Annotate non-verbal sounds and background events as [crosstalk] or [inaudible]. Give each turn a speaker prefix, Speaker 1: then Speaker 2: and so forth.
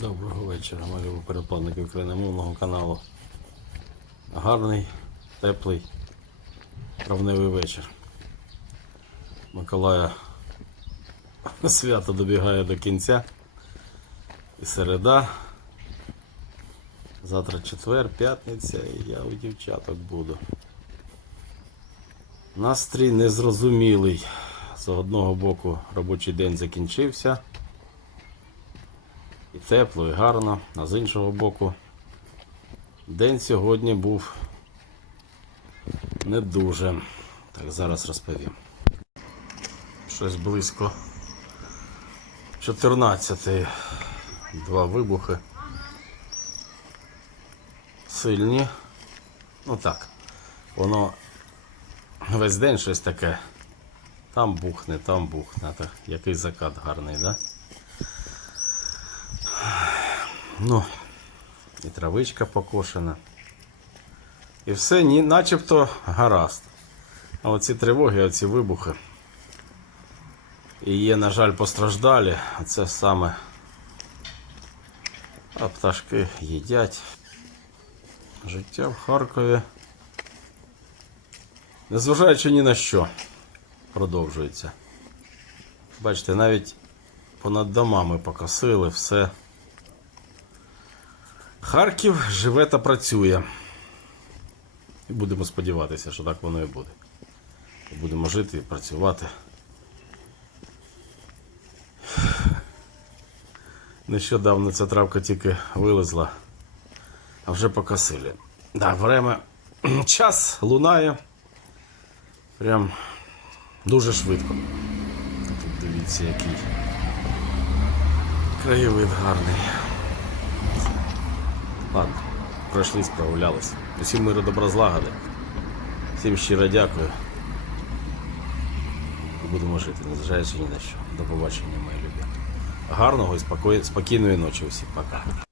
Speaker 1: Доброго вечора, мої перепладники україномовного каналу. Гарний, теплий, травневий вечір. Миколая свято добігає до кінця. І середа. Завтра четвер, п'ятниця, і я у дівчаток буду. Настрій незрозумілий. З одного боку робочий день закінчився. І тепло, і гарно, а з іншого боку, день сьогодні був не дуже. Так, зараз розповім. Щось близько 14. Два вибухи. Сильні. Ну так. Воно весь день щось таке. Там бухне, там бухне. Так, який закат гарний, да? Ну, і травичка покошена. І все ні, начебто гаразд. А оці тривоги, оці вибухи. І є, на жаль, постраждалі. А Це саме. А пташки їдять. Життя в Харкові. Незважаючи ні на що, продовжується. Бачите, навіть понад домами покосили все. Харків живе та працює. І будемо сподіватися, що так воно і буде. Будемо жити і працювати. Нещодавно ця травка тільки вилезла, а вже покосили. Да, время. [clears throat] Час лунає. Прям дуже швидко. Тут дивіться, який краєвид гарний. Ладно, пройшли, справлялись. Усім миру добра злагоди. Всім щиро дякую. Будемо жити, незважаючи ні на що. До побачення, мої любі. Гарного і спокій- спокійної ночі усім. Пока.